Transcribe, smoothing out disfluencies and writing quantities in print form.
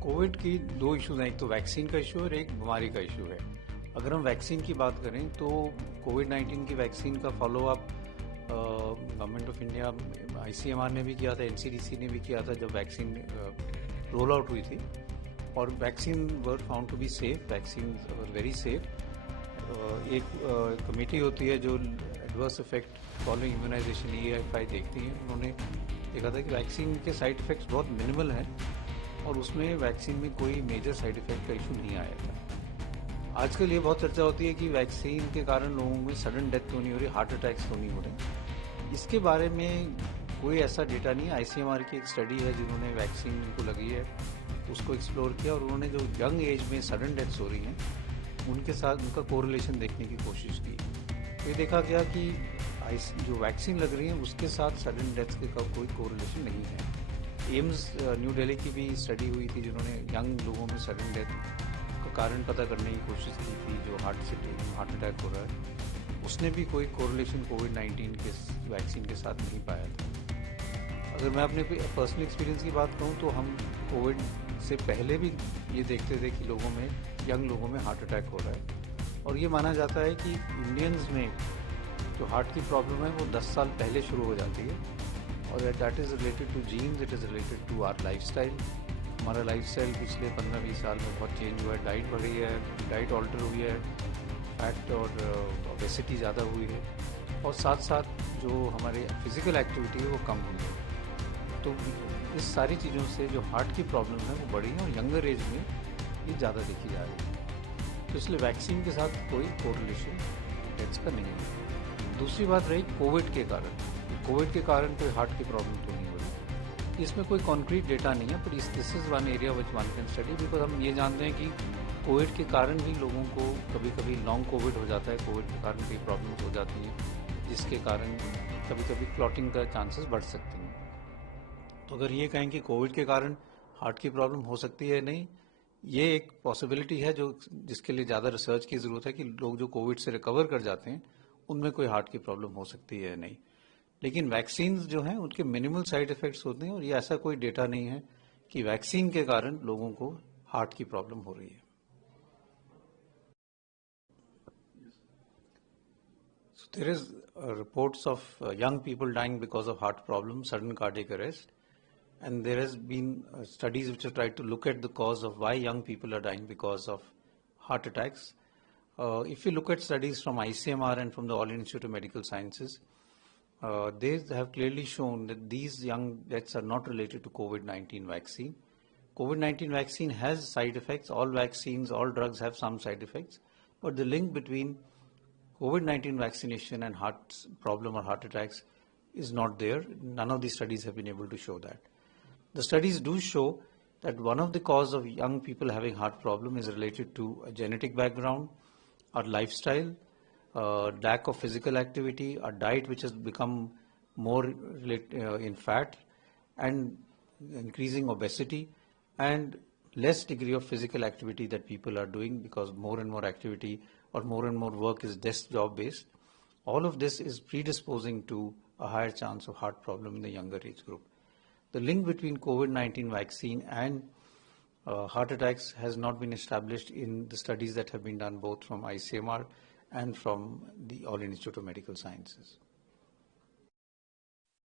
Covid की दो issues हैं, एक तो वैक्सीन का इशू और एक बीमारी का इशू है। अगर हम वैक्सीन की बात करें तो कोविड-19 की वैक्सीन का follow up government of India ICMR ने भी किया था, एनसीडीसी ने भी किया था जब वैक्सीन रोल आउट हुई थी, और vaccine were found to be safe, vaccine very safe. एक कमेटी होती है जो adverse effect following immunization EFI देखती है। उन्होंने देखा था कि वैक्सीन के साइड इफेक्ट्स बहुत मिनिमल हैं और उसमें वैक्सीन में कोई मेजर साइड इफेक्ट का इशू नहीं आया था। आजकल ये बहुत चर्चा होती है कि वैक्सीन के कारण लोगों में सडन डेथ तो नहीं हो रही, हार्ट अटैक्स तो नहीं हो रहे। इसके बारे में कोई ऐसा डेटा नहीं है। आईसीएमआर की एक स्टडी है जिन्होंने वैक्सीन को लगी है उसको एक्सप्लोर किया और उन्होंने जो यंग एज में सडन डेथ्स हो रही हैं उनके साथ उनका कोरिलेशन देखने की कोशिश की। तो ये देखा गया कि जो वैक्सीन लग रही है उसके साथ सडन डेथ्स का कोई कोरिलेशन नहीं है। एम्स न्यू दिल्ली की भी स्टडी हुई थी जिन्होंने यंग लोगों में सडन डेथ का कारण पता करने की कोशिश की थी, जो हार्ट अटैक हो रहा है, उसने भी कोई कोरिलेशन कोविड-19 के वैक्सीन के साथ नहीं पाया था। अगर मैं अपने पर्सनल एक्सपीरियंस की बात कहूँ तो हम कोविड से पहले भी ये देखते थे कि यंग लोगों में हार्ट अटैक हो रहा है, और ये माना जाता है कि इंडियंस में जो हार्ट की प्रॉब्लम है वो 10 साल पहले शुरू हो जाती है, और that is related to genes, it is related to our lifestyle. हमारा लाइफस्टाइल पिछले 15-20 साल में बहुत चेंज हुआ है, डाइट बढ़ी है, डाइट ऑल्टर हुई है, फैट और ओबेसिटी ज़्यादा हुई है, और साथ साथ जो हमारी फिजिकल एक्टिविटी है वो कम हुई है। तो इस सारी चीज़ों से जो हार्ट की प्रॉब्लम है वो बढ़ी है और यंगर एज में ये ज़्यादा देखी जा रही है। तो इसलिए वैक्सीन के साथ कोई कोरिलेशन डेथ्स का नहीं है। दूसरी बात रही कोविड के कारण। कोविड के कारण कोई हार्ट की प्रॉब्लम तो नहीं हो रही, इसमें कोई कॉन्क्रीट डेटा नहीं है, पर this is one area which one can study, because हम ये जानते हैं कि कोविड के कारण भी लोगों को कभी कभी लॉन्ग कोविड हो जाता है, कोविड के कारण कई प्रॉब्लम्स हो जाती हैं जिसके कारण कभी कभी क्लॉटिंग का चांसेस बढ़ सकते हैं। तो अगर ये कहें कि कोविड के कारण हार्ट की प्रॉब्लम हो सकती है, नहीं, ये एक पॉसिबिलिटी है जिसके लिए ज़्यादा रिसर्च की ज़रूरत है कि लोग जो कोविड से रिकवर कर जाते हैं उनमें कोई हार्ट की प्रॉब्लम हो सकती है नहीं। लेकिन वैक्सीन जो हैं उनके मिनिमल साइड इफेक्ट्स होते हैं, और ये ऐसा कोई डेटा नहीं है कि वैक्सीन के कारण लोगों को हार्ट की प्रॉब्लम हो रही है। So there is reports of young people dying because of heart problems, sudden cardiac arrest, and there has been studies which have tried to look at the cause of why young people are dying because of heart attacks. If you look at studies from ICMR and from the All India Institute of Medical Sciences, they have clearly shown that these young deaths are not related to COVID-19 vaccine. COVID-19 vaccine has side effects. All vaccines, all drugs have some side effects, but the link between COVID-19 vaccination and heart problem or heart attacks is not there. None of these studies have been able to show that. The studies do show that one of the cause of young people having heart problem is related to a genetic background, our lifestyle, lack of physical activity, a diet which has become more in fat, and increasing obesity, and less degree of physical activity that people are doing because more and more activity or more and more work is desk job based. All of this is predisposing to a higher chance of heart problem in the younger age group. The link between COVID-19 vaccine and heart attacks has not been established in the studies that have been done both from ICMR and from the All India Institute of Medical Sciences.